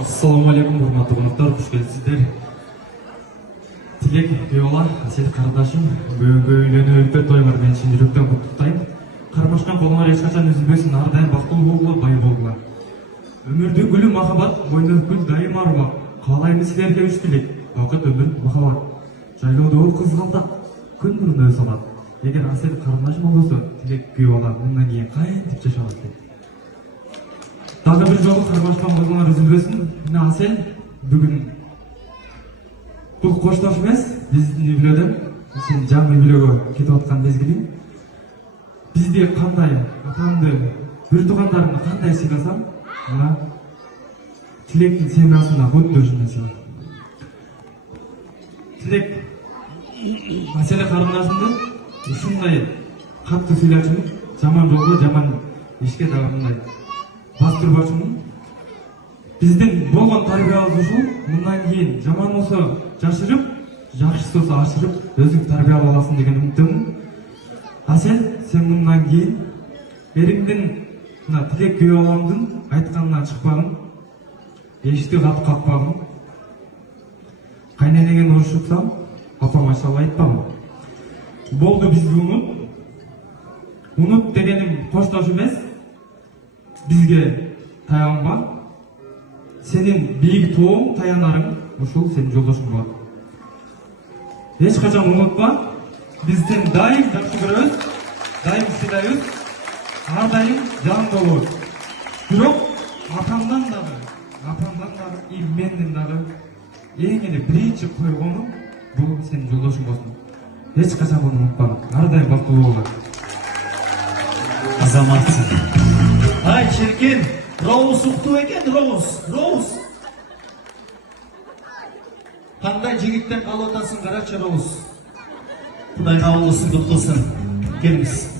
Ассаламу алейкум, урматтуу коноктору, куш келипсиздер. Тилек Виола, Асел кардашым, бүгүнкү үйлөнүү үлпө той бар, мен чын жүрөктөн куттуктайм. Кармашкан колуңар эч качан үзүлбөсүн, ар дайым бактылуу болгула, бай болгула. Өмүрдүн гүлү махабат, бойдон гүл дайым арбак. Каалайм силерге үч тилек, бакыт, өмүр, махабат. Жайлоодо ул кызгалдак, күн нурундай салат. Эгер Асел карындашым болбосо, Тилек Виола мындан кийин кантип жашабат дейт. Дагы бир жолу кармашкан колуңар үзүлбөсүн. Мына Асел бүгүн бул коштош эмес, биздин үй-бүлөдөн сен жаңы үй-бүлөгө кетип аткан мезгилиң. Бизди кандай, атаңды, бир туугандарыңды кандай сыйласаң, мына Тилектин семьясына өтө ушундай сыйла. Тилек Аселе карындашымды ушундай катты сыйлачумун, жаман жолго, жаман ишке дагы мындай бастырбачумун. Биздин болгон тарбиябыз ушул. Мындан кийин жаман болсо жашырып, жакшы болсо ашырып, өзүң тарбиялап аласың деген үмүттөмүн. Асел, сен мындан кийин эриңдин мына Тилек Виоламдын айтканынан чыкпагын, эшикти катып какпагын. Кайненеңен урушупсам, апама шала айтпагын. Болду, бизди унут. Унут дегеним коштош эмес. Бизге таянба. Сенин бийик тооң, таянарың, ушул сенин жолдошуң болот. Эч качан унутпа. Биз сени дайым жакшы көрөбүз, дайым сыйлайбыз, ар дайым жаныңда болобуз. Бирок атамдан дагы, и менден дагы эң эле биринчи койгонум бул сенин жолдошуң болсун. Эч качан буну унутпагын. Ар дайым бактылуу болгула. Азаматсың. Ай, чиркин, Роуз укту экен, Роуз. Кандай жигиттен калып атасың, карачы Роуз. Кудай кабыл кылсын, кут кылсын. Келиңиз.